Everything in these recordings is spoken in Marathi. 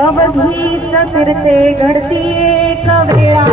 अवधीच फिरते घडती एक वेळा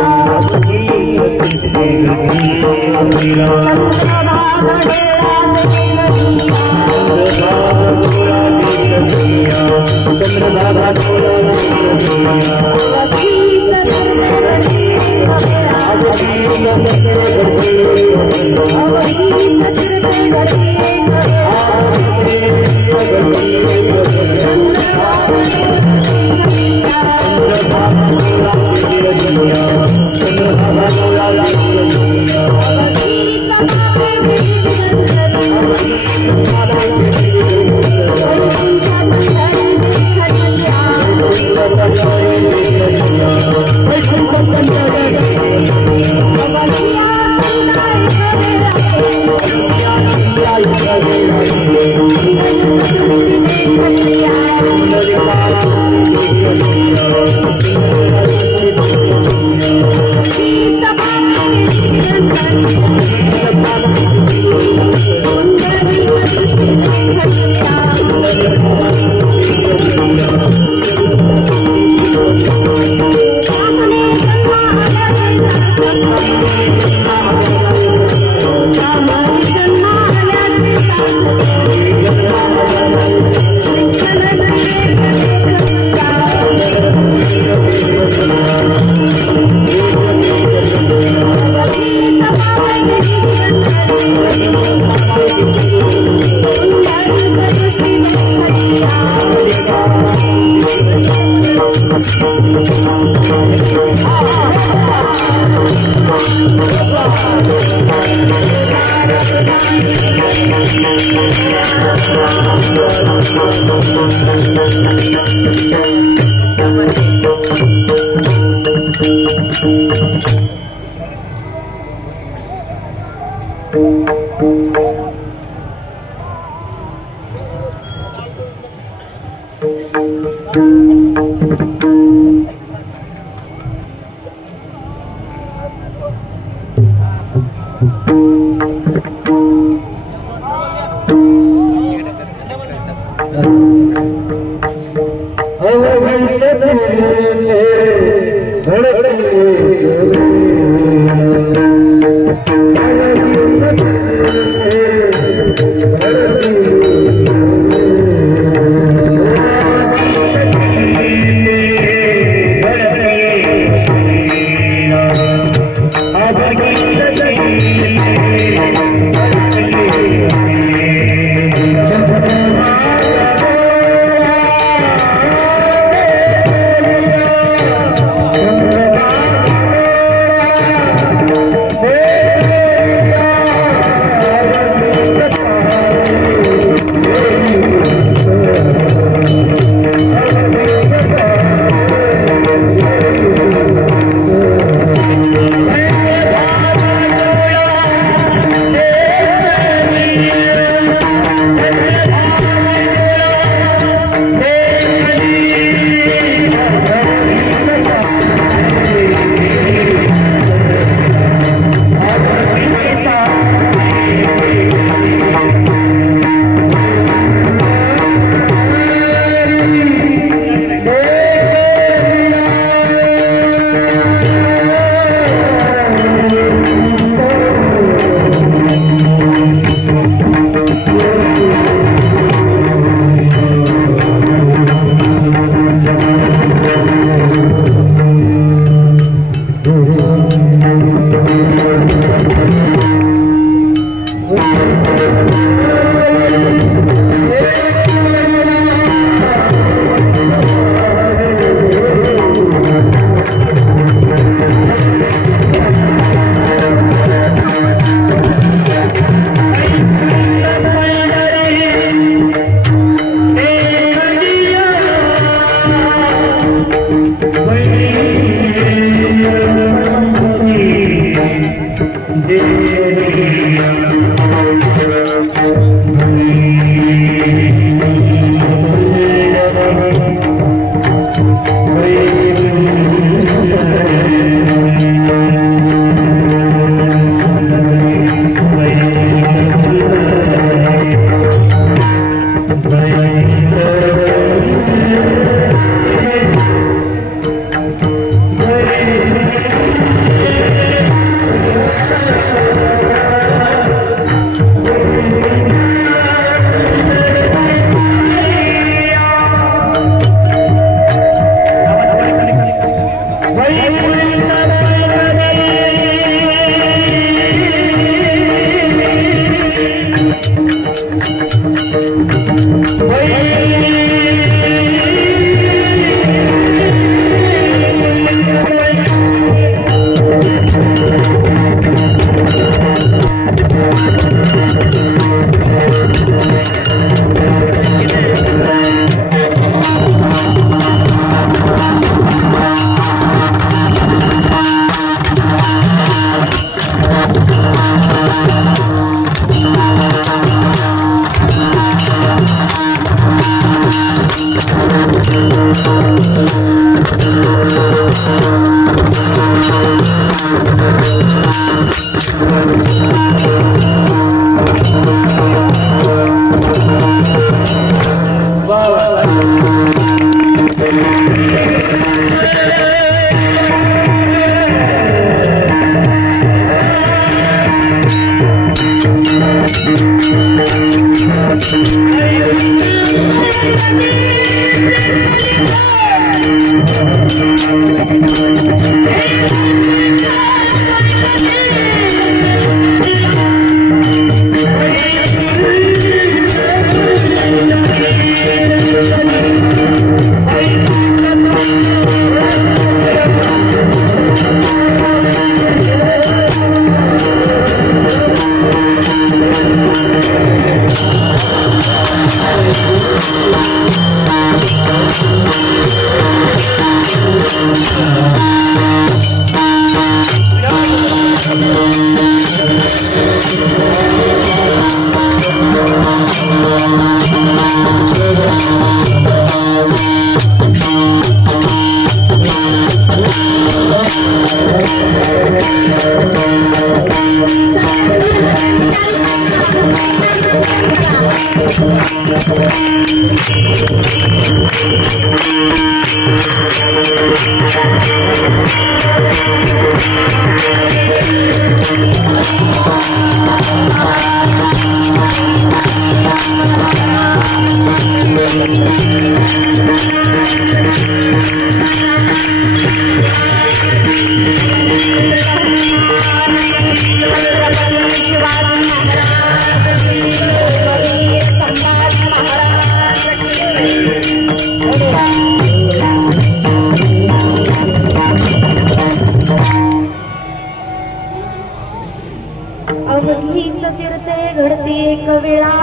अवघीच तीर्थे घडती एक वेळा,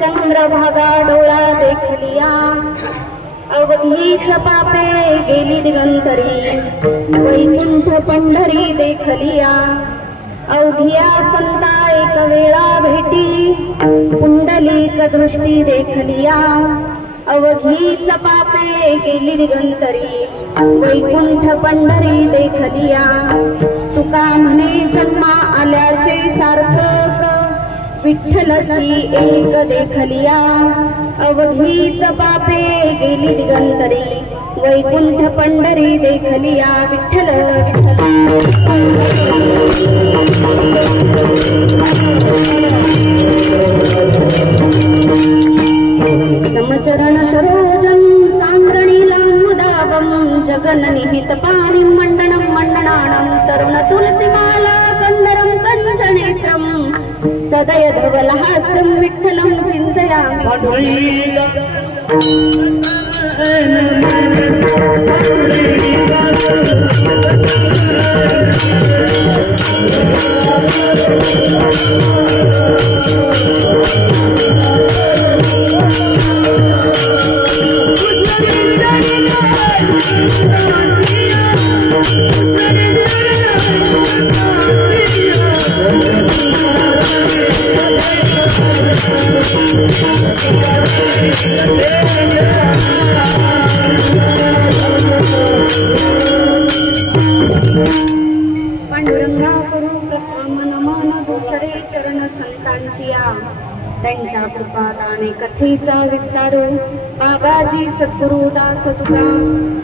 चंद्रभागा डोळा देखलिया. अवघीच पापे गेली दिगंतरी, वैकुंठ पंढरी देखलिया. अवघिया संता एक वेळा भेटी, पुंडलिक दृष्टी देखलिया. अवघीच पापे गेली दिगंतरी, वैकुंठ पंढरी देखलिया. तुका म्हणे जन्मा आल्याचे सार्थक, विठ्ठलची एक देखलिया. अवघीच पापे गेली दिगंतरी, वैकुंठ पंढरी देखलिया. विठ्ठल समचरण सरोजं सांद्रणीलमुदावं, जगन्निहित पाणिं मंडनं मंडनानं, तरुण तुलसीमाला कंदरं कञ्चनेत्रं, सदय धवलहास्यं विठ्ठलं चिन्तयामि. पांडुरंगा करू प्रथम नमन दुसरे चरण संतांचिया. त्यांच्या कृपादाने कथेचा विस्तारू, बाबाजी सद्गुरु दास तुका.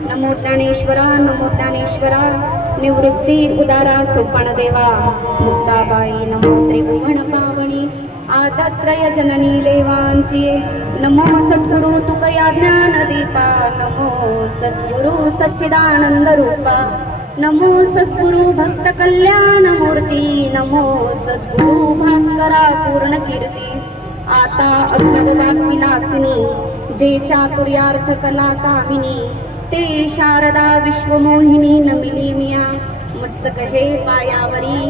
नमो ज्ञानेश्वरा नमो ज्ञानेश्वरा, निवृत्ती उदारा सोपान देवा. मुक्ताबाई नमो त्रिभुवन पावनी, आदत्रय जननी देवांची. नमो सद्गुरु तुकया ज्ञान दीपा, नमो सद्गुरु सच्चिदानंद रूपा. नमो सद्गुरु भक्त कल्याण मूर्ती, नमो सद्गुरु भास्करा पूर्ण कीर्ती. आता अग्नवाक विलासिनी, जे चातुर्यार्थ कला कामिनी, ते शारदा विश्वमोहिनी नमिली मिया. मस्तक हे पायावरी,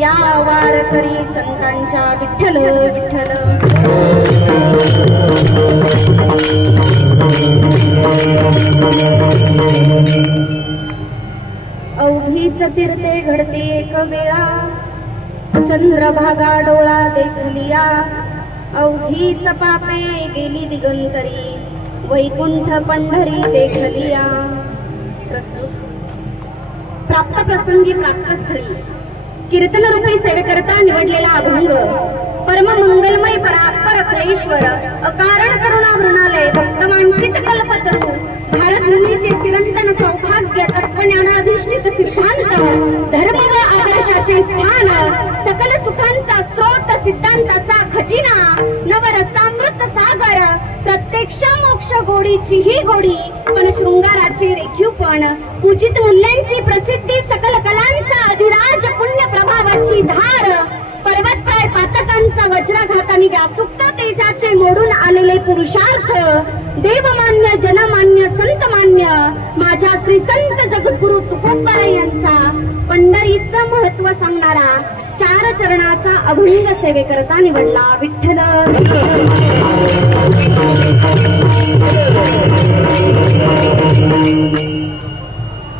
या वारकरी संतांच्या. विठ्ठल विठ्ठल अवघीच तीर्थे घडते एक वेळा, चंद्रभागा डोळा देखलिया. अवघीच पापे गेली दिगंतरी, वैकुंठ पंढरी देखलिया. प्राप्त प्रसंगी प्राप्त स्थळी कीर्तन रूपी सेवेकरता निवडलेला अभंग, परम मंगलमय परात्पर क्लेश्वर, अकारण करुणा मृणालय, भक्तमांचित कल्पतरू, भारतभूमीचे चिरंतन सौभाग्य, तत्वज्ञानाधिष्ठित सिद्धांत, धर्म व आदर्शाचे स्थान, सकल सुखांचा स्रोत, सिद्धांताचा खजिना, नवरसामृत सागर, प्रत्यक्ष मोक्ष गोडीची ही गोडी, पण शृंगाराचे रेखीवपण, पूजित मूल्यांची प्रसिद्धी, सकल कलांचा अधिराज, पुण्य प्रभावाची धार, पर्वतप्राय पातकांचा वज्राघाताने व्यासुक्त तेजाचे मोडून आलेले पुरुषार्थ, देवमान्य जनमान्य संतमान्य माझ्या श्री संत जगद्गुरु तुकोबाराय यांचा पंढरीचं महत्व सांगणारा 4 चरणाचा अभंग सेवेकरता निवडला. विठ्ठल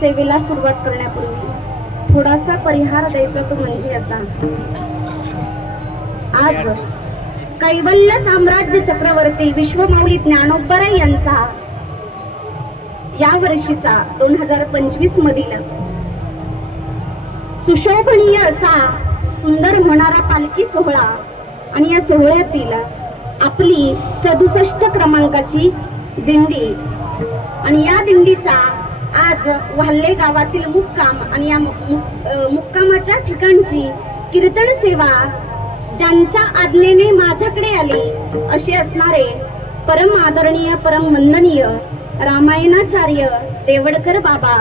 सेवेला सुरुवात करण्यापूर्वी थोडासा परिहार द्यायचा तो म्हणजे असा. आज कैवल्य साम्राज्य चक्रवर्ती विश्वमौली ज्ञानोबराय यांचा या वर्षीचा 2025 मधील सुशोभनीय असा सुंदर होणारा पालखी सोहळा आणि या सोहळ्यातील आपली 67 क्रमांकाची दिंडी आणि या दिंडीचा आज वाल्हे गावातील मुक्काम आणि या मुक्कामाच्या ठिकाणची कीर्तन सेवा ज्यांच्या आज्ञेने माझ्याकडे आली असे असणारे परम आदरणीय परम वंदनीय रामायणाचार्य देवडकर बाबा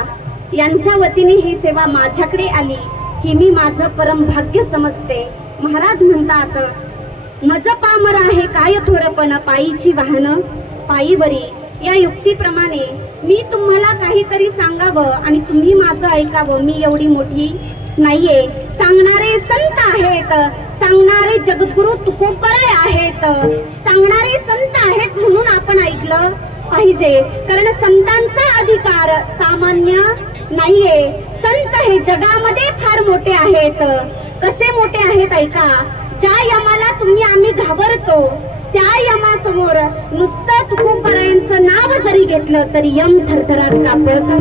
यांच्या वतीने ही सेवा माझ्याकडे आली ही मी माझं परम भाग्य समजते. महाराज म्हणतात, मज पामर आहे काय थोरपण पायीची वाहन पायीवरी. या युक्तीप्रमाणे मी तुम्हाला काहीतरी सांगावं आणि तुम्ही माझं ऐकावं. मी एवढी मोठी नाहीये. सांगणारे संत आहेत, सांगणारे जगद्गुरु तुकोबराय आहेत, सांगणारे संत आहेत म्हणून आपण ऐकलं पाहिजे. कारण संतांचा अधिकार सामान्य नाहीये. संत हे जगामध्ये फार मोठे आहेत. कसे मोठे आहेत ऐका. ज्या यमाला आम्ही घाबरतो त्या यमासमोर नुसतं तुकोबरायांचं नाव जरी घेतलं तरी यम थरथरात कापत.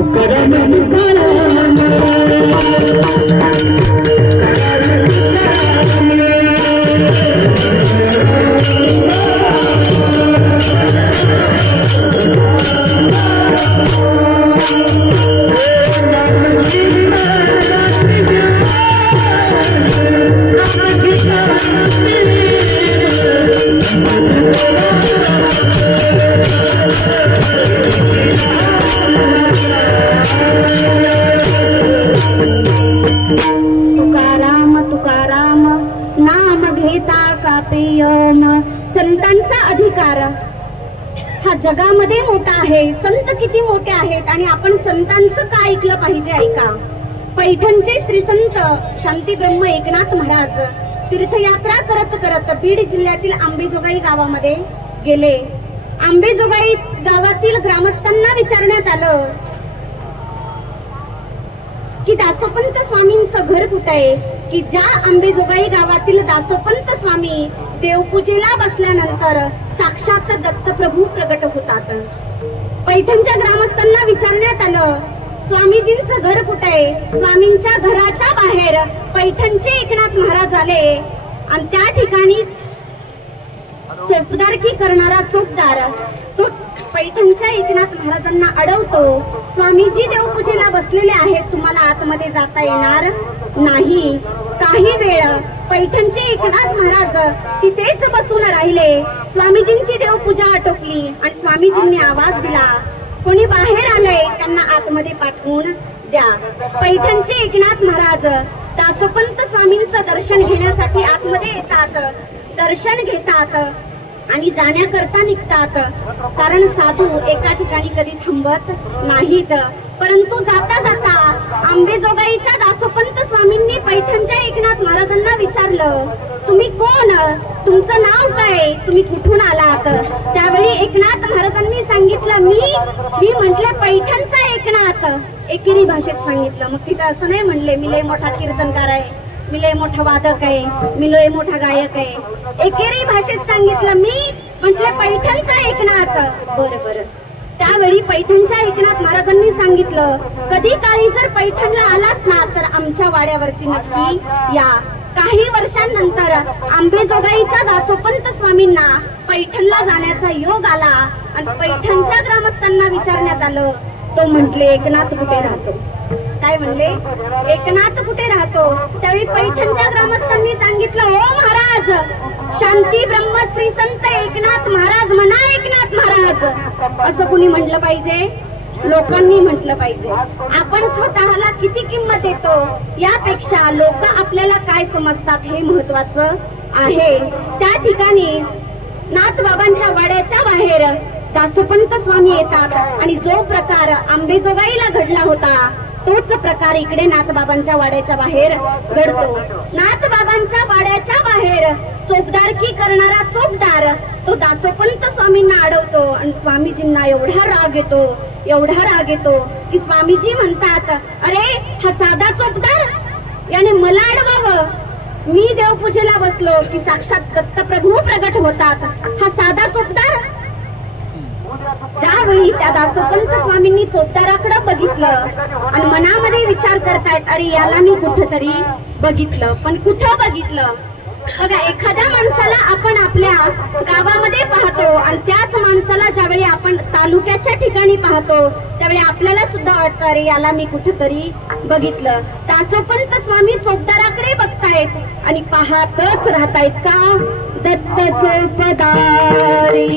संतांचा अधिकार हा जगामध्ये मोठा आहे. संत किती मोठे आहेत आणि आपण संतांचं का ऐकलं पाहिजे ऐका. पैठणचे श्री संत शांती ब्रह्म एकनाथ महाराज तीर्थयात्रा करत करत बीड जिल्ह्यातील आंबेजोगाई गावामध्ये गेले. आंबेजोगाई गावातील ग्रामस्थांना विचारण्यात आलं की दासोपंत स्वामींचं घर कुठे आहे. की ज्या आंबेजोगाई गावातील दासोपंत स्वामी देवपूजेला बसल्यानंतर साक्षात दत्तप्रभू प्रगट होतात. पैठणच्या ग्रामस्थांना विचारण्यात आलं स्वामीजींचं घर कुठे आहे. स्वामींच्या घराच्या बाहेर पैठणचे एकनाथ महाराज आले आणि त्या ठिकाणी चोपदारकी करणारा चोपदार तो पैठणच्या एकनाथ महाराजांना अडवतो. स्वामीजी देवपूजेला बसलेले आहेत, तुम्हाला आतमध्ये जाता येणार नाही. काही वेळ पैठणचे एकनाथ महाराज तिथेच बसून राहिले. स्वामीजींची देवपूजा आटोपली आणि स्वामीजींनी आवाज दिला, कोणी बाहेर आलंय त्यांना आतमध्ये पाठवून द्या. पैठणचे एकनाथ महाराज दासोपंत स्वामींचं दर्शन घेण्यासाठी आतमध्ये येतात. दर्शन घेतात आणि जाण्याकरता निघतात. कारण साधू एका ठिकाणी कधी थांबत नाहीत. परंतु जाता जाता आंबेजोगाईच्या दासोपंत स्वामींनी पैठणच्या एकनाथ महाराजांना विचारलं, तुम्ही कोण, तुमचं नाव काय, तुम्ही कुठून आलात. त्यावेळी एकनाथ महाराजांनी सांगितलं मी म्हटलं पैठणचा एकनाथ. एकेरी भाषेत सांगितलं. मग तिथं असं नाही म्हणले मी लय मोठा कीर्तनकार आहे, मी लय मोठा वादक आहे, मी लय मोठा गायक आहे. एकेरी भाषेत सांगितलं. मी म्हटलं पैठणचा एकनाथ. बरं. त्यावेळी पैठणच्या एकनाथ महाराजांनी सांगितलं, कधी काळी जर पैठणला आलात ना तर आमच्या वाड्यावरती नक्की या. काही वर्षांनंतर आंबेजोगाईच्या दासोपंत स्वामींना पैठणला जाण्याचा योग आला आणि पैठणच्या ग्रामस्थांना विचारण्यात आलं. तो म्हटले एकनाथ कुठे राहतो. काय म्हणले, एकनाथ कुठे राहतो. त्यावेळी पैठणच्या ग्रामस्थांनी सांगितलं, हो महाराज, शांती ब्रह्मश्री संत एकनाथ महाराज म्हणा. एकनाथ महाराज असं कुणी म्हटलं पाहिजे, लोकांनी म्हटलं पाहिजे. आपण स्वतःला किती किंमत देतो यापेक्षा लोक आपल्याला काय समजतात हे महत्वाचं आहे. त्या ठिकाणी नाथबाबांच्या वाड्याच्या बाहेर दासोपंत स्वामी येतात आणि जो प्रकार आंबेजोगाईला घडला होता तोच प्रकार इकडे नाथबाबांच्या वाड्याच्या बाहेर घडतो. नाथबाबांच्या वाड्याच्या बाहेर चोपदारकी करणारा चोपदार तो दासोपंत स्वामींना अडवतो आणि स्वामीजींना एवढा राग येतो की स्वामीजी म्हणतात, अरे हा साधा चोपदार याने मला अडवावं. मी देवपूजेला बसलो की साक्षात दत्तप्रभू प्रगट होतात. हा साधा चोपदार. ज्यावेळी त्या दासोपंत स्वामींनी चोपदाराकडे बघितलं आणि मनामध्ये विचार करतायत, अरे याला मी कुठंतरी बघितलं, पण कुठं बघितलं. बघा, एखाद्या माणसाला आपण आपल्या गावामध्ये पाहतो आणि त्याच माणसाला ज्यावेळी आपण तालुक्याच्या ठिकाणी पाहतो त्यावेळी आपल्याला सुद्धा वाटतं, अरे याला मी कुठंतरी बघितलं. दासोपंत स्वामी चोपदाराकडे बघतायत आणि पाहतच राहतायत का, दत्त चोपदारी.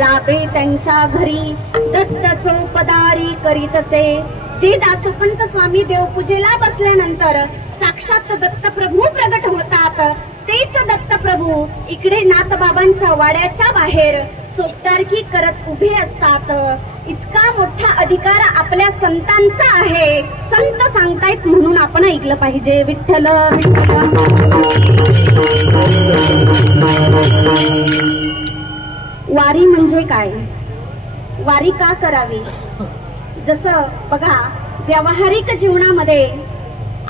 राबे त्यांच्या घरी दत्त चोपदारी करीतसे. जे दासोपंत स्वामी देवपूजेला बसल्यानंतर साक्षात दत्तप्रभू प्रगट होतात, तेच दत्तप्रभू इकडे नाथबाबांच्या वाड्याच्या बाहेर चोपदारकी करत उभे असतात. इतका मोठा अधिकार आपल्या संतांचा आहे. संत सांगतायत म्हणून आपण ऐकलं पाहिजे. विठ्ठल वारी म्हणजे काय, वारी का करावी. जसं बघा, व्यावहारिक जीवनामध्ये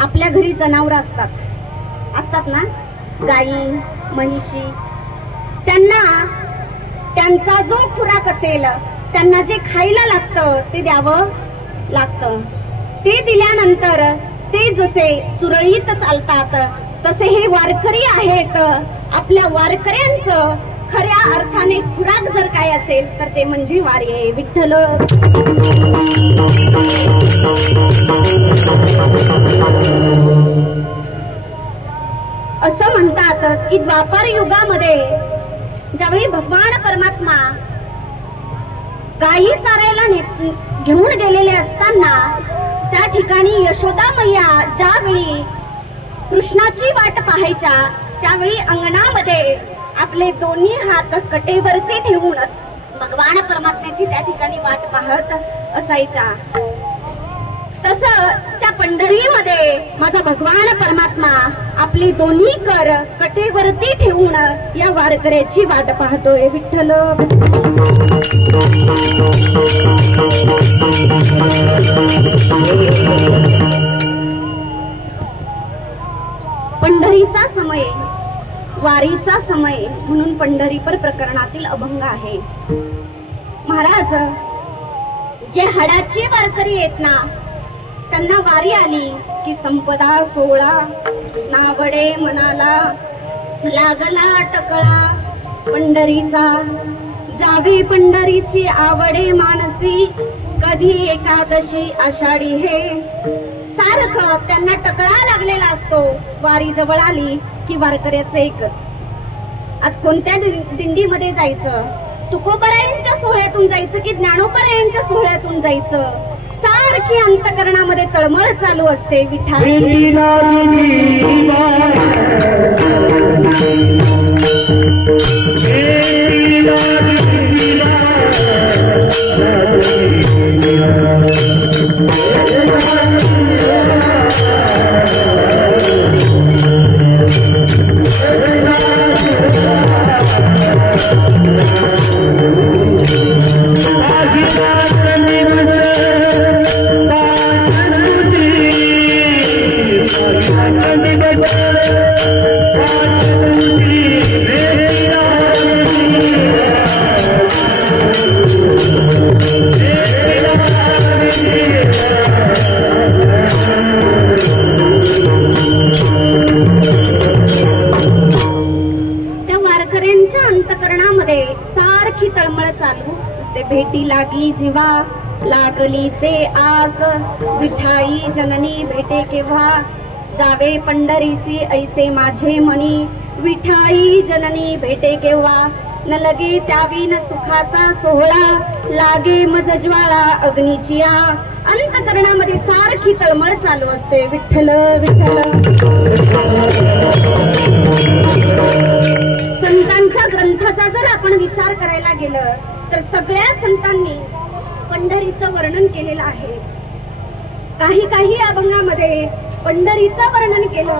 आपल्या घरी जनावर असतात ना, गाई म्हैशी. त्यांचा जो खुराक असेल, त्यांना जे खायला लागतं ते द्यावं लागतं. ते दिल्यानंतर ते जसे सुरळीत चालतात तसे हे वारकरी आहेत. आपल्या वारकऱ्यांचं खऱ्या अर्थाने खुराक जर काय असेल तर ते म्हणजे वारी आहे. विठ्ठल असं म्हणतात की द्वापर युगामध्ये ज्यावेळी भगवान परमात्मा गायी चारायला घेऊन गेलेले असताना त्या ठिकाणी यशोदा मैया ज्यावेळी कृष्णाची वाट पाहायच्या त्यावेळी अंगणामध्ये आपले दोन्ही हात कटेवरती ठेवून भगवान परमात्म्याची त्या ठिकाणी वाट पाहत असायच्या. तसं त्या पंढरीमध्ये माझा भगवान परमात्मा आपले दोन्ही कर कटेवरती ठेवून या वारकऱ्याची वाट पाहतोय. विठ्ठल पंढरीचा समय, वारीचा समय म्हणून पंढरीपर प्रकरणातील अभंग आहे. महाराज जे हाडाची वारकरी आहेत ना, त्यांना वारी आली की संपदा सोळा नावडे मनाला लागला टकळा पंढरीचा. जावे पंढरीची आवडे मानसी, कधी एकादशी आषाढी हे. सारखं त्यांना टकळा लागलेला असतो. वारी जवळ आली की वारकऱ्याचं एकच, आज कोणत्या दिंडीमध्ये जायचं, तुकोबरायांच्या सोहळ्यातून जायचं की ज्ञानोबरायांच्या सोहळ्यातून जायचं. सारखी अंतकरणामध्ये तळमळ चालू असते. विठ्ठल भेटी लागी जीवा, लागली से आस विठाई जननी भेटे केव्हा, जावे पंढरीसी ऐसे माझे मनी, विठाई जननी भेटे केव्हा, न लगे त्यावीन सुखाचा सोहळा, लागे मज ज्वाळा अग्नीचिया. अंतकरणामध्ये सारखी तळमळ चालू असते, विठ्ठल विठ्ठल. संतांच्या ग्रंथाचा जर आपण विचार करायला गेलं तर सगळ्या संतांनी पंढरीचं वर्णन केलेलं आहे. काही काही अभंगामध्ये पंढरीचं वर्णन केलं,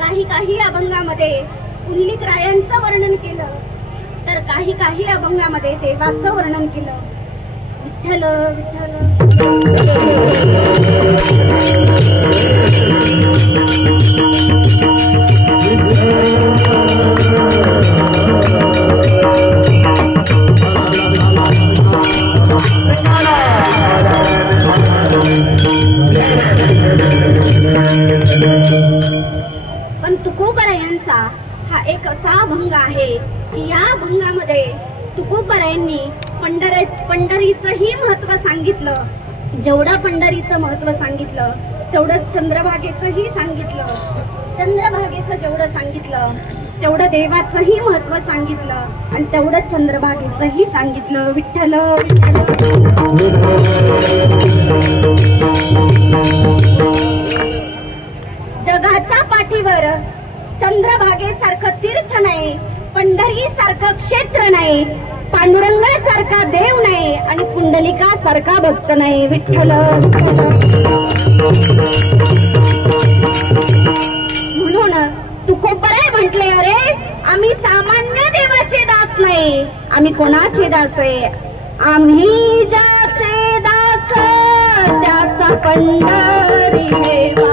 काही काही अभंगामध्ये पुंडलिक रायांचं वर्णन केलं, तर काही काही अभंगामध्ये देवाचं वर्णन केलं. विठ्ठल विठ्ठल. पण तुकोबरायांचा हा एक असा अभंग आहे की या अभंगामध्ये तुकोबरायांनी पंढरीचंही महत्व सांगितलं. जेवढं पंढरीचं महत्व सांगितलं तेवढं चंद्रभागेचंही सांगितलं. चंद्रभागेचं जेवढं सांगितलं तेवढं देवाचंही महत्व सांगितलं आणि तेवढं चंद्रभागेचंही सांगितलं. विठ्ठल विठ्ठल. जगाच्या पाठीवर चंद्रभागेसारखं तीर्थ नाही, पंढरी सारखं क्षेत्र नाही, पांडुरंगासारखा देव नाही आणि पुंडलिकासारखा भक्त नाही. विठ्ठल म्हणून तुकोबराय म्हटले, अरे आम्ही सामान्य देवाचे दास नाही, आम्ही कोणाचे दास आहे? आम्ही ज्याचे दास त्याचा पंढरी देवा.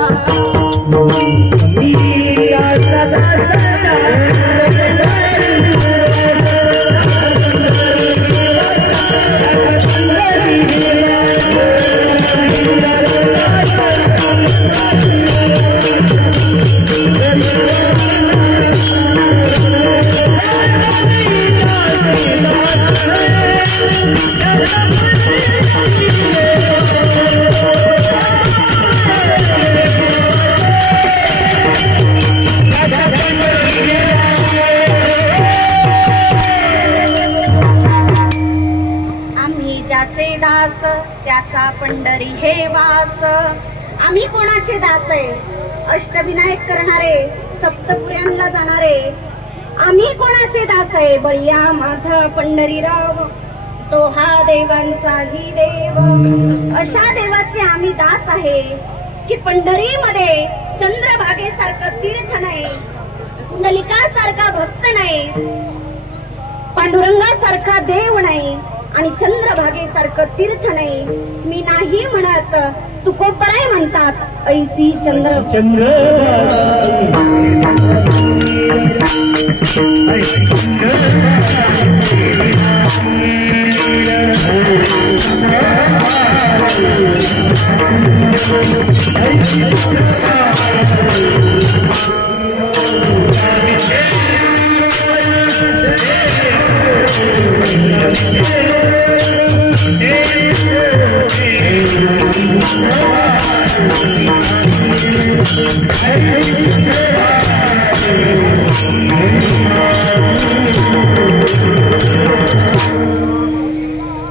त्याचा पंढरी हे वास. आम्ही कोणाचे दास आहे? अष्टविनायक करणारे, सप्तपुऱ्यांना जाणारे. आम्ही कोणाचे दास आहे? बळिया माझा पंढरीराव, तो हा देवांचाही देव. अशा देवाचे आम्ही दास आहे की पंढरीमध्ये चंद्रभागेसारखं तीर्थ नाही, पुंडलिकासारखा भक्त नाही, पांडुरंगासारखा देव नाही आणि चंद्रभागेसारखं तीर्थ नाही. मी नाही म्हणत, तुकोबराय म्हणतात, ऐसी चंद्र.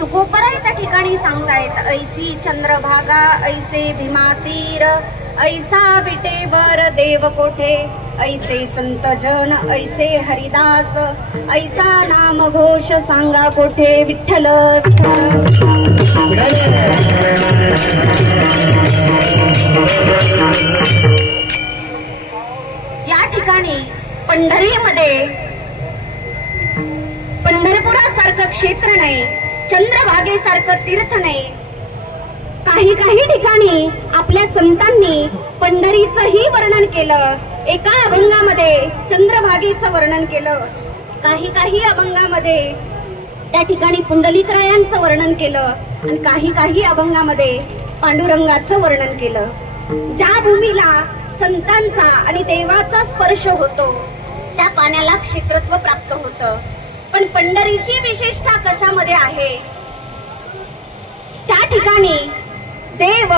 तुकोबराय त्या ठिकाणी सांगतायत, ऐसी चंद्रभागा ऐसे भीमातीर, ऐसा विटेवर देव कोठे, ऐसे संत जन ऐसे हरिदास, ऐसा नाम घोष सांगा कोठे. विठ्ठल या ठिकाणी पंढरीमध्ये पंढरपुरासारखं क्षेत्र नाही, चंद्रभागेसारखं तीर्थ नाही. काही काही ठिकाणी आपल्या संतांनी पंढरीचंही वर्णन केलं. एका अभंगामध्ये चंद्रभागेचं वर्णन केलं, काही काही अभंगामध्ये त्या ठिकाणी पुंडलिकरायांचं वर्णन केलं आणि काही काही अभंगामध्ये पांडुरंगाचं वर्णन केलं. ज्या भूमीला संतांचा आणि देवाचा स्पर्श होतो त्या पाण्याला क्षेत्रत्व प्राप्त होतं. पण पंढरीची विशेषता कशामध्ये आहे? त्या ठिकाणी देव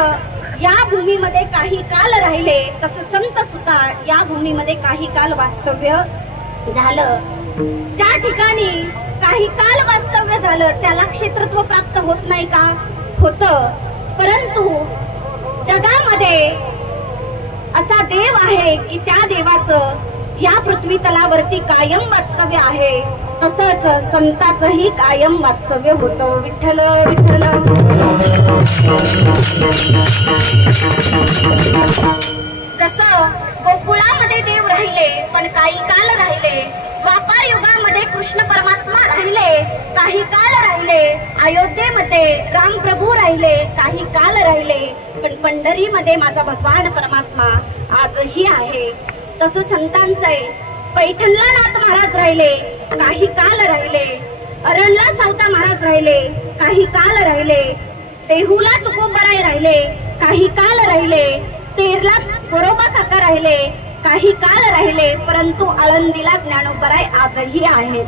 या भूमीमध्ये काही काल राहिले, तसं संत सुद्धा या भूमीमध्ये काही काल वास्तव्य झालं. ज्या ठिकाणी काही काल वास्तव्य झालं त्याला क्षेत्रत्व प्राप्त होत नाही का? होतं. परंतु जगामध्ये असा देव आहे की त्या देवाचं या पृथ्वी तलावरती कायम वास्तव्य आहे. तसंच संताचंही कायम वास्तव्य होतं. विठ्ठल विठ्ठल. जसं गोकुळामध्ये देव राहिले पण काही काल राहिले, द्वापार युगामध्ये कृष्ण परमात्मा राहिले, काही काल राहिले, अयोध्येमध्ये रामप्रभू राहिले, काही काल राहिले, पण पंढरीमध्ये माझा भगवान परमात्मा आजही आहे. तसं संतांचं आहे. पैठणला नाथ महाराज राहिले, काही काल राहिले, अरणला सावता महाराज राहिले, काही काल राहिले, देहूला तुकोबाराय राहिले, काही काल राहिले, तेरला बरोबा काका राहिले, काही काल राहिले, परंतु आळंदीला ज्ञानोबाराय आजही आहेत.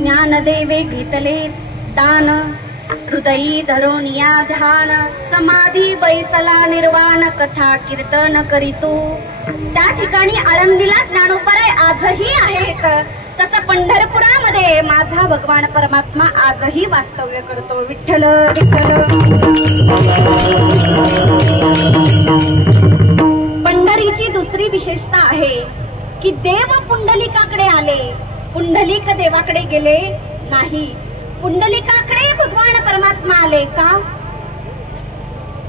ज्ञानदेवे घेतले दान, हृदयी धरोनिया ध्यान, समाधी बैसला निर्वाण, कथा कीर्तन करीतो. त्या ठिकाणी आळंदीला ज्ञानोबाराय आजही आहेत. तसं पंढरपुरामध्ये माझा भगवान परमात्मा आजही वास्तव्य करतो. विठ्ठल विठ्ठल. पंढरीची दुसरी विशेषता आहे की देव पुंडलिकाकडे आले, पुंडलिक देवाकडे गेले नाही. पुंडलिकाकडे भगवान परमात्मा आले का?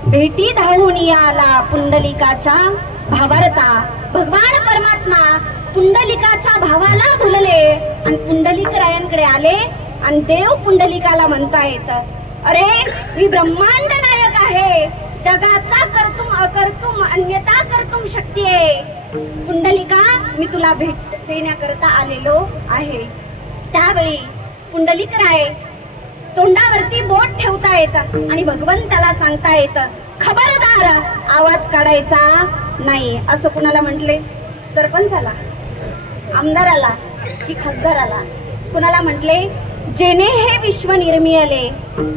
भेटी धावून आला पुंडलिकाच्या भावार्था. भगवान परमात्मा पुंडलिकाच्या भावाला भुलले आणि पुंडलिकरायांकडे आले आणि देव पुंडलिकाला म्हणतायत, अरे मी ब्रह्मांड नायक आहे, जगाचा कर्तुम अकर्तुम अन्यथा कर्तुम शक्ती आहे. पुंडलिका मी तुला भेट देण्याकरता आलेलो आहे. त्यावेळी पुंडलिकराय तोंडावरती बोट ठेवता येतात आणि भगवंताला सांगता येतं, खबरदार आवाज काढायचा नाही. असं कुणाला म्हटले? सरपंचाला, आमदाराला की खासदाराला? कुणाला म्हटले? जेने हे विश्व निर्मिले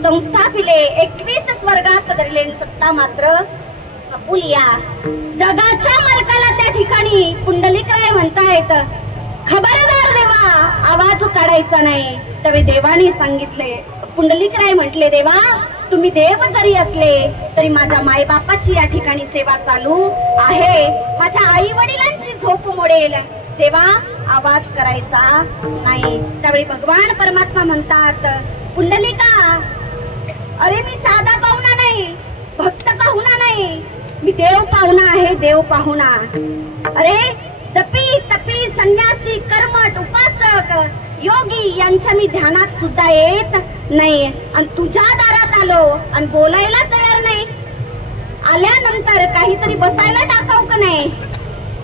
संस्थापिले 21 स्वर्गात धरले सत्ता मात्र अपुलिया. जगाच्या मालकाला त्या ठिकाणी पुंडलिकराय म्हणतायत, खबरदार देवा आवाज काढायचा नाही. त्यावेळी देवाने सांगितले, पुंडलिकराय म्हटले, देवा तुम्ही देव जरी असले तरी माझ्या मायबापाची या ठिकाणी सेवा चालू आहे, माझ्या आई वडिलांची झोप मोडेल, देवा आवाज करायचा नाही. त्यावेळी भगवान परमात्मा म्हणतात, पुंडलिका अरे मी साधा पाहुणा नाही, भक्त पाहुणा नाही, मी देव पाहुणा आहे, देव पाहुणा. अरे जपी तपी संन्यासी कर्मठ उपासक योगी यांच्या मी ध्यानात सुद्धा येत नाही आणि तुझ्या दारात आलो आणि बोलायला तयार नाही. आल्यानंतर काहीतरी बसायला टाकाव का नाही?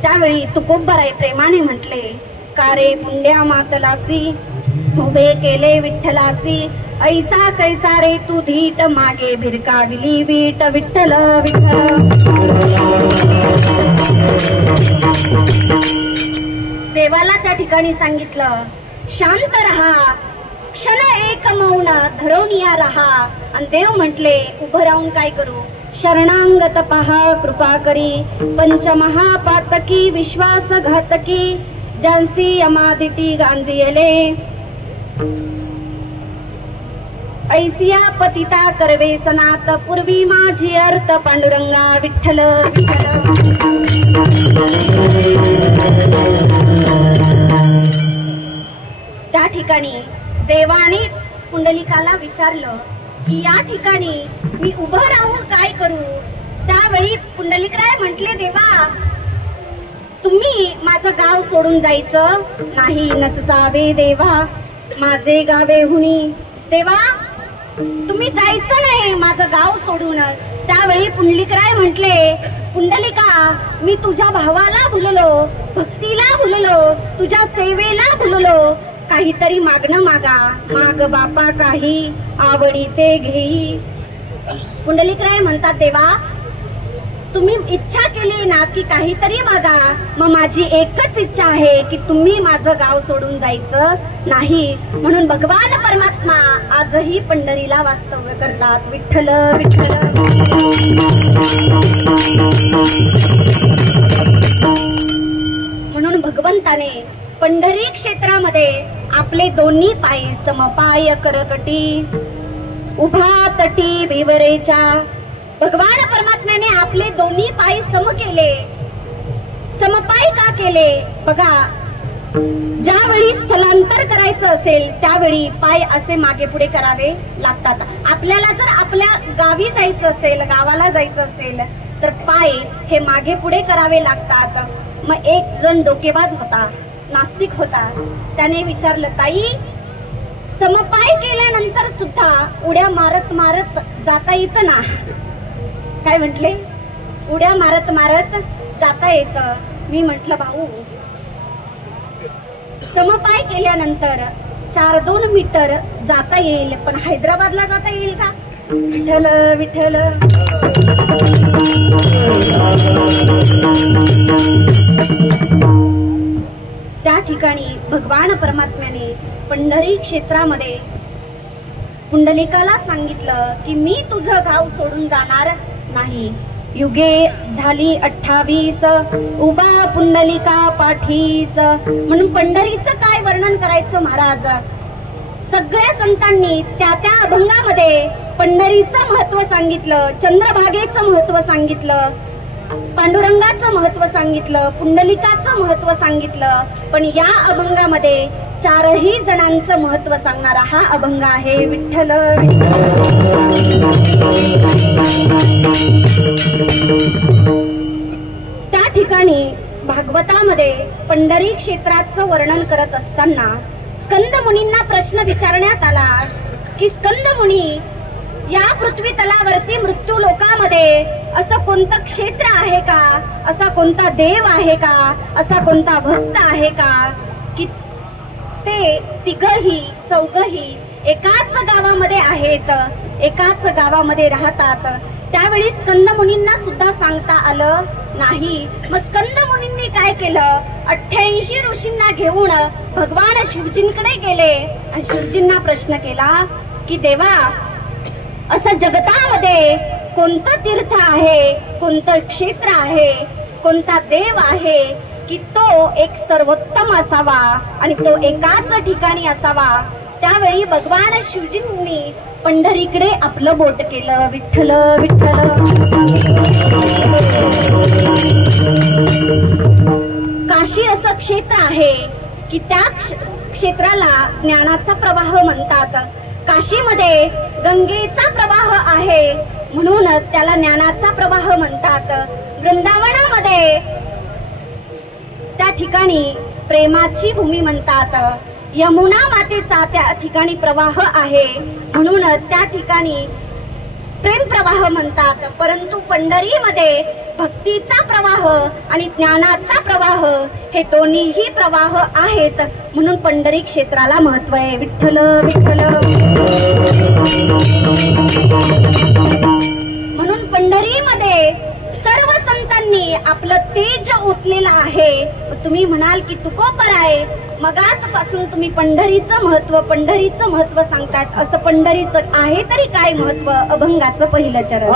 त्यावेळी तुकोबाराय प्रेमाने म्हटले, का रे पुंड्या मातलासी उभे केले विठ्ठलासी, ऐसा कैसा रे तू धीट मागे भिरकाविली वीट. विठ्ठल विठ्ठल. देवाला त्या ठिकाणी सांगितलं, शांत रहा, क्षण एक मौन धरोनिया रहा. आणि देव म्हटले, उभं राहून काय करू? शरणांगत पहा कृपा करी, पंचमहापातकी विश्वासघातकी, ज्यांसी यमादिटी गांजियले, ऐसिया पतिता करवे सनात, पूर्वी माझी अर्थ पांडुरंगा. विठ्ठल विठ्ठल. त्या ठिकाणी देवाने पुंडलिकाला विचारलं की या ठिकाणी मी उभं राहून काय करू? त्यावेळी पुंडलिकराय म्हटले, देवा तुम्ही माझं गाव सोडून जायचं नाही, नच जावे देवा माझे गावे हुनी. देवा तुम्ही जायचं नाही माझं गाव सोडून. त्यावेळी पुंडलिकराय म्हटले, पुंडलिका मी तुझ्या भावाला भुललो, भक्तीला भुललो, तुझ्या सेवेला भुललो. काहीतरी मागणं मागा, माग बापा काही आवडी ते घेई. पुंडलिकराय म्हणतात, देवा तुम्ही इच्छा केली ना की काहीतरी मागा, मग माझी एकच इच्छा आहे की तुम्ही माझं गाव सोडून जायचं नाही. म्हणून भगवान परमात्मा आजही पंढरीला वास्तव्य करतात. विठ्ठल विठ्ठल. म्हणून भगवंताने पंढरी क्षेत्रामध्ये आपले दोन्ही पाय समपाय करकटी उभा तटी भिवरेच्या. भगवान परमात्म्याने आपले दोन्ही पाय सम केले. समपाय का केले? बघा, ज्यावेळी स्थलांतर करायचं असेल त्यावेळी पाय असे मागे पुढे करावे लागतात. आपल्याला जर आपल्या गावी जायचं असेल, गावाला जायचं असेल तर पाय हे मागे पुढे करावे लागतात. मग एक जण डोकेबाज होता, नास्तिक होता. त्याने विचारलं, ताई समपाय केल्यानंतर सुद्धा उड्या मारत मारत जाता येतं ना? काय म्हटले? उड्या मारत मारत जाता येतं. मी म्हटलं, भाऊ समपाय केल्यानंतर 4-2 मीटर जाता येईल, पण हैदराबादला जाता येईल का? विठ्ठल विठ्ठल. त्या ठिकाणी भगवान परमात्म्याने पंढरी क्षेत्रामध्ये पुंडलिकाला सांगितलं की मी तुझं गाव सोडून जाणार नाही. युगे झाली 28 उभा पुंडलिका पाठीस. म्हणून पंढरीचं काय वर्णन करायचं महाराज. सगळ्या संतांनी त्या त्या अभंगामध्ये पंढरीचं महत्व सांगितलं, चंद्रभागेचं महत्व सांगितलं, पांडुरंगाचं महत्व सांगितलं, पुंडलिकाचं महत्व सांगितलं. पण या अभंगामध्ये 4ही जणांचं महत्व सांगणारा हा अभंग आहे. विठ्ठल त्या ठिकाणी भागवतामध्ये पंढरी क्षेत्राचं वर्णन करत असताना स्कंद मुनींना प्रश्न विचारण्यात आला की स्कंद मुनी, या पृथ्वी तलावरती मृत्यू लोकामध्ये असं कोणतं क्षेत्र आहे का, असा कोणता देव आहे का, असा कोणता भक्त आहे का की ते तिघही चौघही एकाच गावामध्ये आहेत, एकाच गावामध्ये राहतात? त्यावेळी स्कंद मुनींना सुद्धा सांगता आलं नाही. मग स्कंद मुनींनी काय केलं? 88 ऋषींना घेऊन भगवान शिवजींकडे गेले आणि शिवजींना प्रश्न केला की देवा, असं जगतामध्ये कोणतं तीर्थ आहे, कोणतं क्षेत्र आहे, कोणता देव आहे की तो एक सर्वोत्तम असावा आणि तो एकाच ठिकाणी असावा? त्यावेळी भगवान शिवजींनी पंढरीकडे आपलं बोट केलं. विठ्ठल विठ्ठल. काशी असं क्षेत्र आहे की त्या क्षेत्राला ज्ञानाचा प्रवाह म्हणतात. काशीमध्ये गंगेचा प्रवाह आहे म्हणून त्याला ज्ञानाचा प्रवाह म्हणतात. वृंदावनामध्ये त्या ठिकाणी प्रेमाची भूमी म्हणतात. यमुना मातेचा त्या ठिकाणी प्रवाह आहे म्हणून त्या ठिकाणी प्रेम प्रवाह म्हणतात. परंतु पंढरीमध्ये भक्तीचा प्रवाह आणि ज्ञानाचा प्रवाह हे दोन्हीही प्रवाह आहेत म्हणून पंढरी क्षेत्राला महत्व आहे. विठ्ठल विठ्ठल. म्हणून पंढरीमध्ये सर्व संतांनी आपलं तेज ओतलेलं आहे. तुम्ही म्हणाल की तुकोपर आहे, मगाच पासून तुम्ही पंढरीचं महत्व सांगतात. असं पंढरीचं आहे तरी काय महत्व? अभंगाचं पहिलं चरण.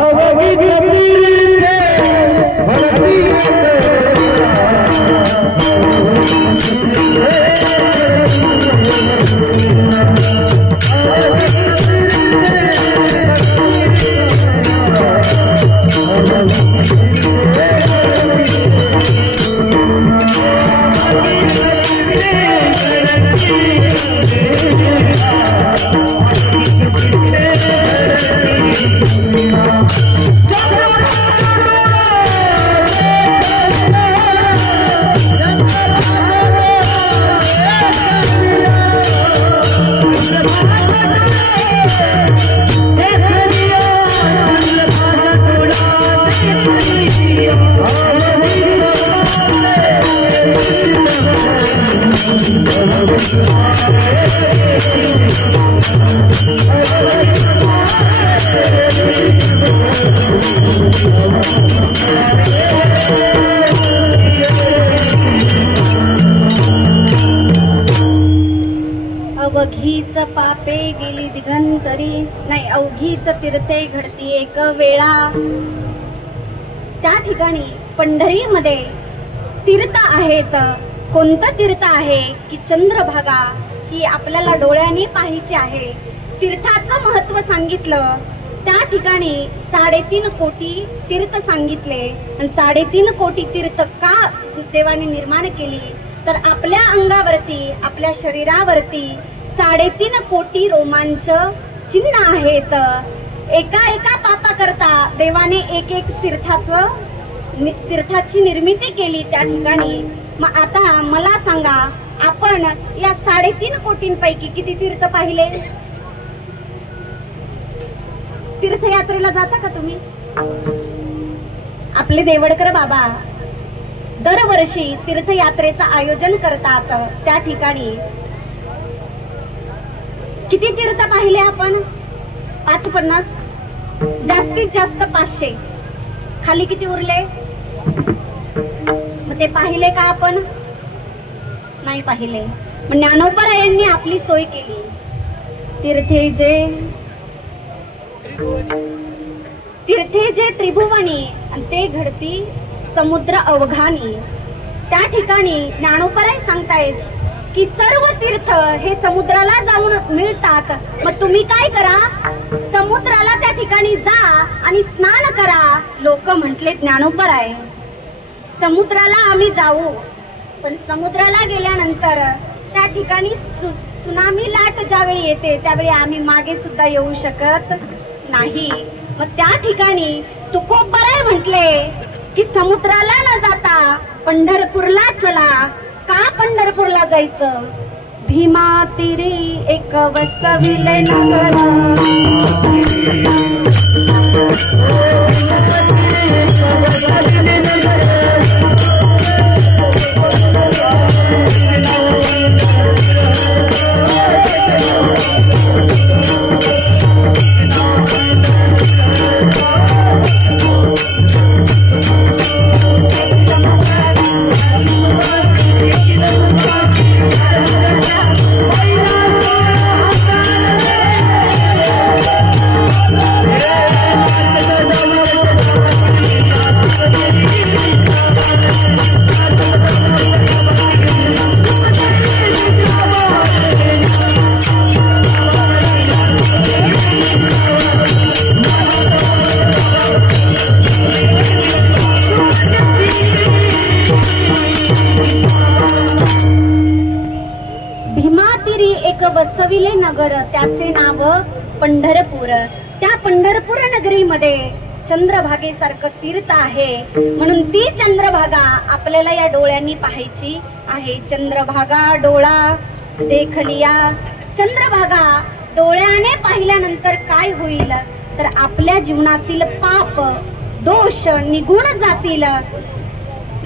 अवघीच पापे गेली दिगंतरी, नाही अवघीच तीर्थे घडती एक वेळा. त्या ठिकाणी पंढरीमध्ये तीर्थ आहेत. कोणतं तीर्थ आहे की चंद्रभागा ही आपल्याला डोळ्यांनी पाहायची आहे. तीर्थाचं महत्व सांगितलं. त्या ठिकाणी 3.5 कोटी तीर्थ सांगितले. आणि 3.5 कोटी तीर्थ का देवाने निर्माण केली तर आपल्या अंगावरती, आपल्या शरीरावरती 3.5 कोटी रोमांच चिन्ह आहेत. एका एका पापा करता देवाने एक तीर्थाची निर्मिती केली त्या ठिकाणी. मग आता मला सांगा, आपण या 3.5 कोटींपैकी किती तीर्थ पाहिले? तीर्थयात्रेला जाता का तुम्ही? आपले देवडकर बाबा दरवर्षी तीर्थयात्रेचं आयोजन करतात. त्या ठिकाणी किती तीर्थ पाहिले आपण? 550, जास्तीत जास्त 500. खाली किती उरले? मग ते पाहिले का आपण? नाही पाहिले. मग ज्ञानोबरायांनी आपली सोय केली. तीर्थे जे त्रिभुवनी आणि ते घडती समुद्र अवघानी. त्या ठिकाणी ज्ञानोबराय सांगतायत की सर्व तीर्थ हे समुद्राला जाऊन मिळतात. मग तुम्ही काय करा, समुद्राला त्या ठिकाणी जा आणि स्नान करा. लोक म्हटले ज्ञानोबराय समुद्राला आम्ही जाऊ, पण समुद्राला गेल्यानंतर त्या ठिकाणी सुनामी लाट ज्यावेळी येते त्यावेळी आम्ही मागे सुद्धा येऊ शकत नाही. मग त्या ठिकाणी तुकोबराय म्हटले की समुद्राला न जाता पंढरपूरला चला. का पंढरपूरला जायचं? भीमा तीरी एक वसविले नगर. वसविले नगर, त्याचे नाव पंढरपूर. त्या पंढरपूर नगरीमध्ये चंद्रभागेसारखं तीर्थ आहे. म्हणून ती चंद्रभागा आपल्याला या डोळ्यांनी पाहायची आहे. चंद्रभागा डोळा देखलिया. चंद्रभागा डोळ्याने पाहिल्यानंतर काय होईल तर आपल्या जीवनातील पाप दोष निघून जातील.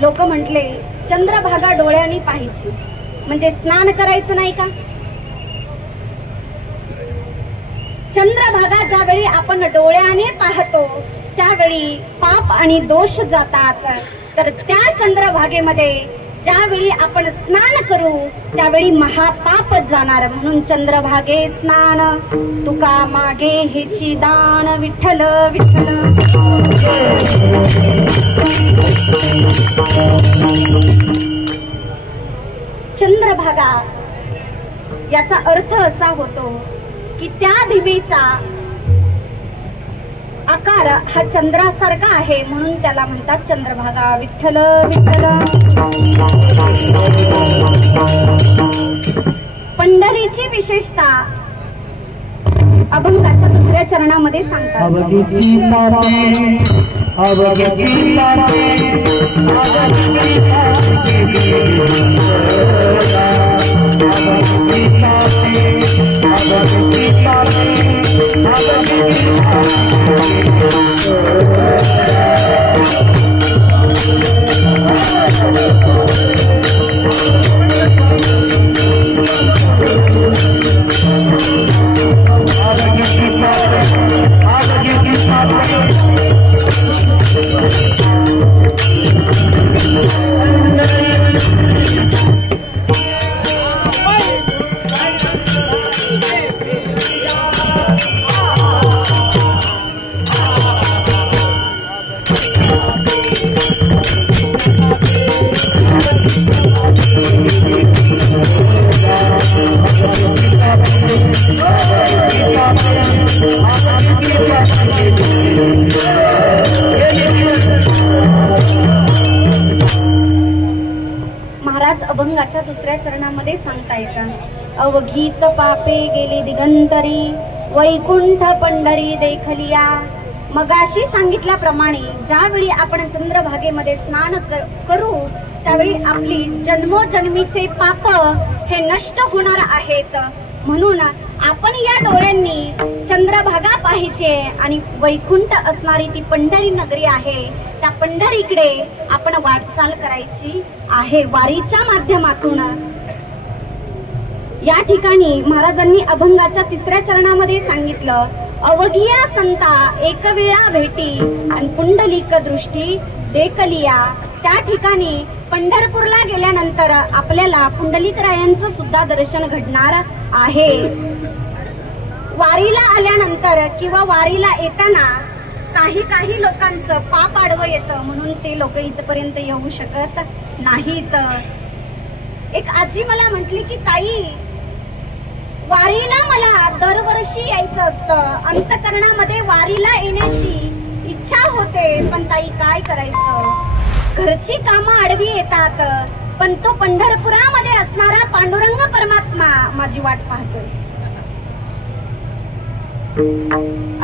लोक म्हटले चंद्रभागा डोळ्यांनी पाहायची म्हणजे स्नान करायचं नाही का? चंद्रभागा ज्यावेळी आपण डोळ्याने पाहतो त्यावेळी पाप आणि दोष जातात. तर त्या चंद्रभागेमध्ये ज्यावेळी आपण स्नान करू त्यावेळी महापाप जाणार. म्हणून चंद्रभागे स्नान तुका मागे हेची दान. विठ्ठल विठ्ठल. चंद्रभागा याचा अर्थ असा होतो की त्या भीमेचा आकार हा चंद्रासारखा आहे म्हणून त्याला म्हणतात चंद्रभागा. विठ्ठल विठ्ठल. पंढरीची विशेषता अभंगाच्या 2ऱ्या चरणामध्ये सांगतात. महाराज अभंगाच्या दुसऱ्या चरणामध्ये सांगतायत, अवघीच पापे गेली दिगंतरी, वैकुंठ पंढरी देखलिया. मगाशी सांगितल्याप्रमाणे ज्यावेळी आपण चंद्रभागेमध्ये स्नान करू त्यावेळी आपली जन्मोजन्मीचे पाप हे नष्ट होणार आहेत. म्हणून आपण या डोळ्यांनी चंद्रभागा पाहिजे आणि वैकुंठ असणारी ती पंढरी नगरी आहे, त्या पंढरीकडे आपण वाटचाल करायची आहे वारीच्या माध्यमातून. या ठिकाणी महाराजांनी अभंगाच्या तिसऱ्या चरणामध्ये सांगितलं, अवघिया संता एक वेळा भेटी आणि पुंडलिक दृष्टी देखलिया. त्या ठिकाणी पंढरपूरला गेल्यानंतर आपल्याला पुंडलिकरायांचं सुद्धा दर्शन घडणार आहे. वारीला आल्यानंतर किंवा वारीला येताना काही लोकांचं पाप आडवं येतं म्हणून ते लोक इथपर्यंत येऊ शकत नाहीत. एक आजी मला म्हटली की ताई, वारीला मला दरवर्षी यायचं असतं, अंतकरणामध्ये वारीला येण्याची इच्छा होते, पण ताई काय करायचं, घरची कामं आडवी येतात, पण तो पंढरपुरामध्ये असणारा पांडुरंग परमात्मा माझी वाट पाहतोय.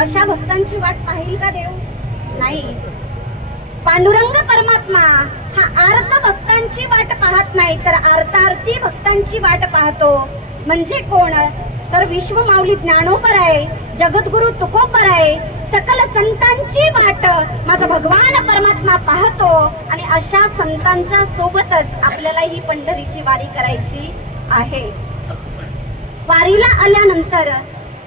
अशा भक्तांची वाट पाहिल का देव? नाही. पांडुरंग परमात्मा हा आर्त भक्तांची वाट पाहत नाही, तर आर्तार्थी भक्तांची वाट पाहतो. म्हणजे कोण? तर विश्वमाऊली ज्ञानोबराय, जगद्गुरु तुकोबराय, सकल संतांची वाट माझा भगवान परमात्मा पाहतो. आणि अशा संतांच्या सोबतच आपल्याला ही पंढरीची वारी करायची आहे. वारीला आल्यानंतर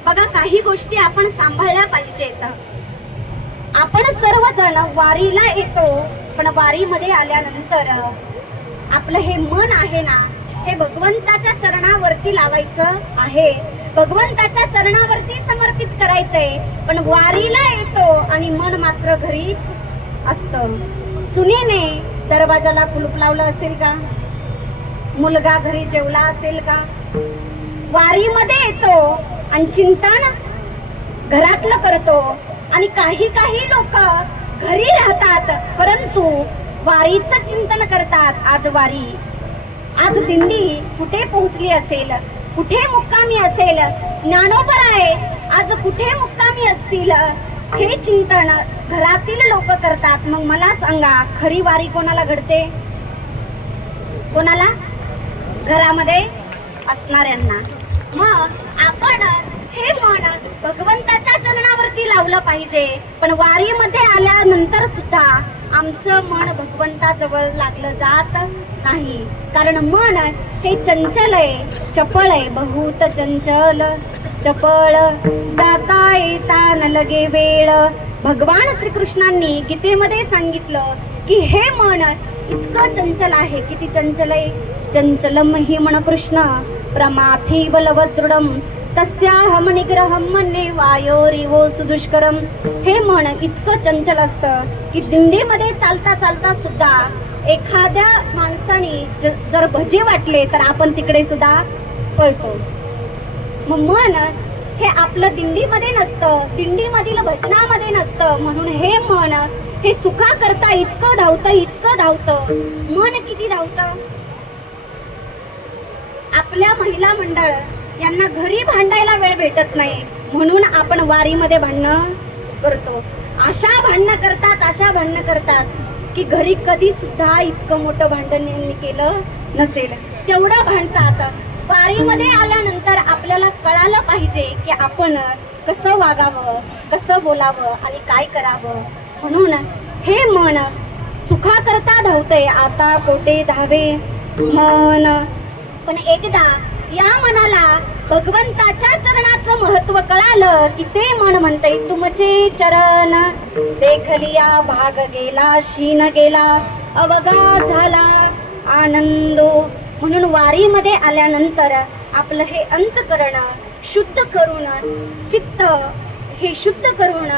बघा काही गोष्टी आपण सांभाळल्या पाहिजेत. आपण सर्वजण वारीला येतो, पण वारीमध्ये आल्यानंतर आपलं हे मन आहे ना, हे भगवंताच्या चरणावरती लावायचं आहे, भगवंताच्या चरणावरती समर्पित करायचंय. पण वारीला येतो आणि मन मात्र घरीच असतं. सुनेने दरवाजाला कुलूप लावलं असेल का? मुलगा घरी जेवला असेल का? वारीमध्ये येतो आणि चिंतन घरातलं करतो. आणि काही लोक घरी राहतात परंतु वारीचं चिंतन करतात. आज दिंडी कुठे पोहोचली असेल, कुठे मुक्कामी असेल, ज्ञानोबराय आज कुठे मुक्कामी असतील, हे चिंतन घरातील लोक करतात. मग मला सांगा, खरी वारी कोणाला घडते? कोणाला? घरामध्ये असणाऱ्यांना. मग आपण हे मन भगवंताच्या चरणावरती लावलं पाहिजे. पण वारीमध्ये आल्यानंतर सुद्धा आमचं मन भगवंताजवळ लागलं जात नाही. कारण मन हे चंचल आहे, चपळ आहे, बहुत चंचल चपळ, जाता येता न लगे वेळ. भगवान श्रीकृष्णांनी गीतेमध्ये सांगितलं की हे मन इतकं चंचल आहे. किती चंचल आहे? चंचलम हि मन कृष्ण प्रमाथी बलवदृढम तस्याहम निग्रहम मन्ये वायोरिवो सुदुष्करम. हे मन इतकं चंचल असतं की दिंडीमध्ये चालता चालता सुद्धा एखाद्या माणसाने जर भजे वाटले तर आपण तिकडे सुद्धा पळतो. मग मन हे आपलं दिंडीमध्ये नसतं, दिंडीमधील भजनामध्ये नसतं. म्हणून हे मन हे सुखा करता इतकं धावतं. मन किती धावतं? आपल्या महिला मंडळ यांना घरी भांडायला वेळ भेटत नाही म्हणून आपण वारीमध्ये भांडणं करतो. अशा भांडणं करतात की घरी कधी सुद्धा इतकं मोठं भांडण यांनी केलं नसेल तेवढं भांडतात. वारीमध्ये आल्यानंतर आपल्याला कळालं पाहिजे की आपण कसं वागावं, कसं बोलावं आणि काय करावं. म्हणून हे मन सुखा करता धावतंय, आता कोठे धावे मन. पण एकदा या मनाला भगवंताच्या चरणाचं महत्व कळालं की ते मन म्हणतंय, तुमचे चरण देखलिया भाग गेला, शीन गेला, अवघा झाला आनंदो. म्हणून वारीमध्ये आल्यानंतर आपलं हे अंतकरण शुद्ध करून, चित्त हे शुद्ध करून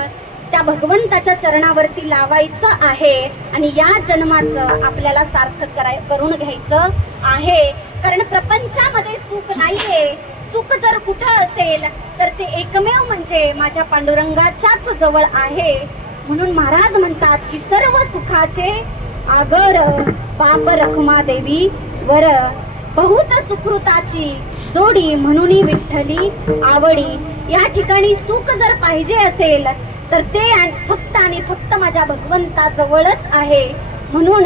त्या भगवंताच्या चरणावरती लावायचं आहे आणि या जन्माचं आपल्याला सार्थक करून घ्यायचं आहे. कारण प्रपंचामध्ये सुख नाहीये. सुख जर कुठं असेल तर ते एकमेव म्हणजे माझ्या पांडुरंगाच्याच जवळ आहे. म्हणून महाराज म्हणतात की सर्व सुखाचे आगर बाप रखुमा देवी वर, बहुत सुकृताची जोडी म्हणून विठ्ठली आवडी. या ठिकाणी सुख जर पाहिजे असेल तर ते फक्त आणि फक्त माझ्या भगवंताजवळच आहे. म्हणून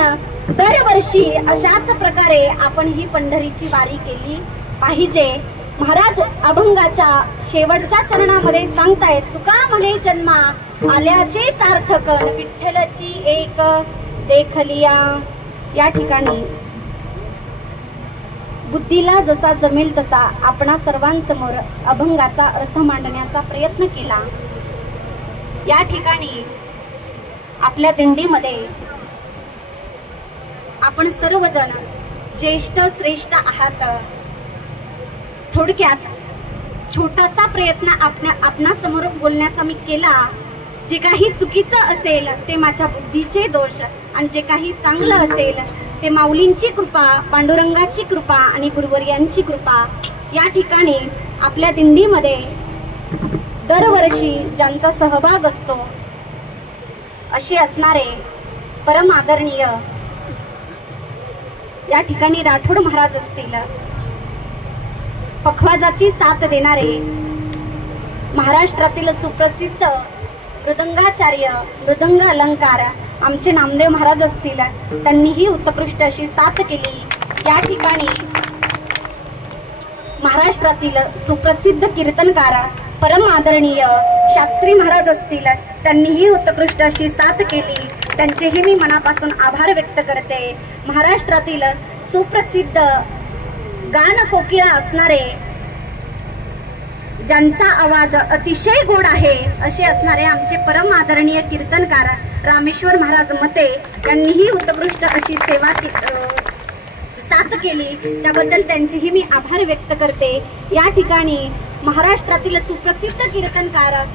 दरवर्षी अशाच प्रकारे आपण ही पंढरीची वारी केली पाहिजे. महाराज अभंगाच्या शेवटच्या चरणामध्ये सांगतायत, तुका म्हणे जन्मा आल्याचे सार्थक विठ्ठलची एक देखलिया. या ठिकाणी बुद्धीला जसा जमेल तसा आपणा सर्वांसमोर अभंगाचा अर्थ मांडण्याचा प्रयत्न केला. या ठिकाणी आपल्या दिंडीमध्ये आपण सर्वजण ज्येष्ठ श्रेष्ठ आहात. थोडक्यात छोटासा प्रयत्न आपणासमोर बोलण्याचा मी केला. जे काही चुकीचं असेल ते माझ्या बुद्धीचे दोष आणि जे काही चांगलं असेल ते माऊलींची कृपा, पांडुरंगाची कृपा आणि गुरुवर्यांची कृपा. या ठिकाणी आपल्या दिंडीमध्ये दरवर्षी ज्यांचा सहभाग असतो असे असणारे परम आदरणीय या ठिकाणी राठोड महाराज असतील, पखवाजाची साथ देणारे महाराष्ट्रातील सुप्रसिद्ध मृदंगाचार्य, मृदंग अलंकार आमचे नामदेव महाराज असतील, त्यांनीही उत्कृष्ट अशी साथ केली. या ठिकाणी महाराष्ट्रातील सुप्रसिद्ध कीर्तनकार परम आदरणीय शास्त्री महाराज असतील, त्यांनीही उत्कृष्ट अशी साथ केली. त्यांचेही मी मनापासून आभार व्यक्त करते. महाराष्ट्रातील सुप्रसिद्ध गान कोकिळा असणारे, ज्यांचा आवाज अतिशय गोड आहे असे असणारे आमचे परम आदरणीय कीर्तनकार रामेश्वर महाराज मते यांनीही उत्कृष्ट अशी सेवा साथ केली. त्याबद्दल त्यांचेही मी आभार व्यक्त करते. या ठिकाणी महाराष्ट्रातील सुप्रसिद्ध कीर्तनकार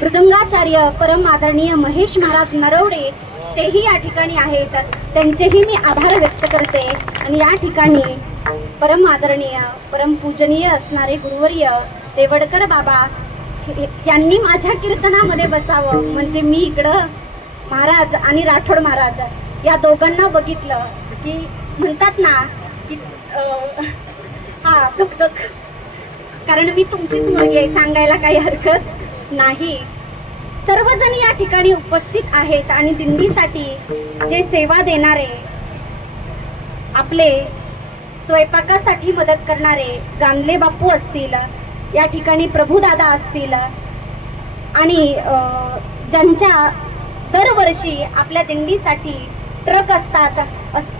मृदंगाचार्य परम आदरणीय महेश महाराज नरवडे तेही या ठिकाणी आहेत. त्यांचेही मी आभार व्यक्त करते. आणि या ठिकाणी परम आदरणीय परम पूजनीय असणारे गुरुवर्य देवडकर बाबा यांनी माझ्या कीर्तनामध्ये बसावं, म्हणजे मी इकडं महाराज आणि राठोड महाराज या दोघांना बघितलं की म्हणतात ना की हा दुख दुख, कारण मी तुमचीच मुलगी आहे सांगायला काही हरकत नाही. सर्वजण या ठिकाणी उपस्थित आहेत आणि दिंडीसाठी जे सेवा देणारे, आपले स्वयंपाकासाठी मदत करणारे गांधले बापू असतील, या ठिकाणी प्रभुदादा असतील आणि ज्यांच्या दरवर्षी आपल्या दिंडीसाठी ट्रक असतात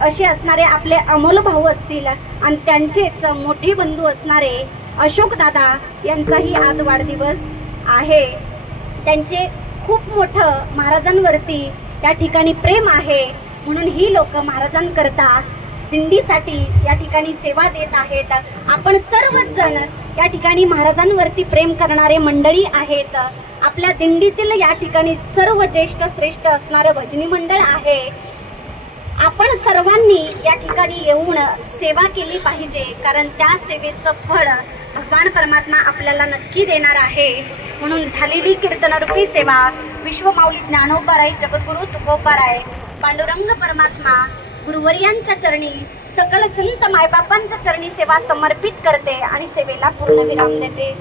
असे असणारे आपले अमोल भाऊ असतील आणि त्यांचेच मोठे बंधू असणारे अशोक दादा यांचाही आज वाढदिवस आहे. त्यांचे खूप मोठं महाराजांवरती या ठिकाणी प्रेम आहे, म्हणून ही लोक महाराजांकरता दिंडीसाठी या ठिकाणी सेवा देत आहेत. आपण सर्वच जण या ठिकाणी महाराजांवरती प्रेम करणारे मंडळी आहेत. आपल्या दिंडीतील या ठिकाणी सर्व ज्येष्ठ श्रेष्ठ असणारं भजनी मंडळ आहे. आपण सर्वांनी या ठिकाणी येऊन सेवा केली पाहिजे, कारण त्या सेवेचं फळ भगवान परमात्मा आपल्याला नक्की देणार आहे. म्हणून झालेली कीर्तनरूपी सेवा विश्वमाऊली ज्ञानोबाराय जगद्गुरु तुकोबाराय पांडुरंग परमात्मा गुरुवर्यांच्या चरणी सकल संत मायबापांच्या चरणी सेवा समर्पित करते आणि सेवेला पूर्ण विराम देते.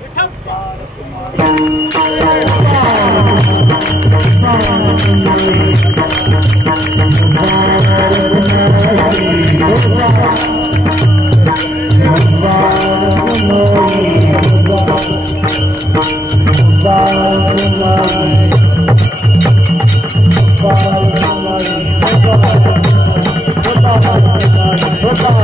Opa!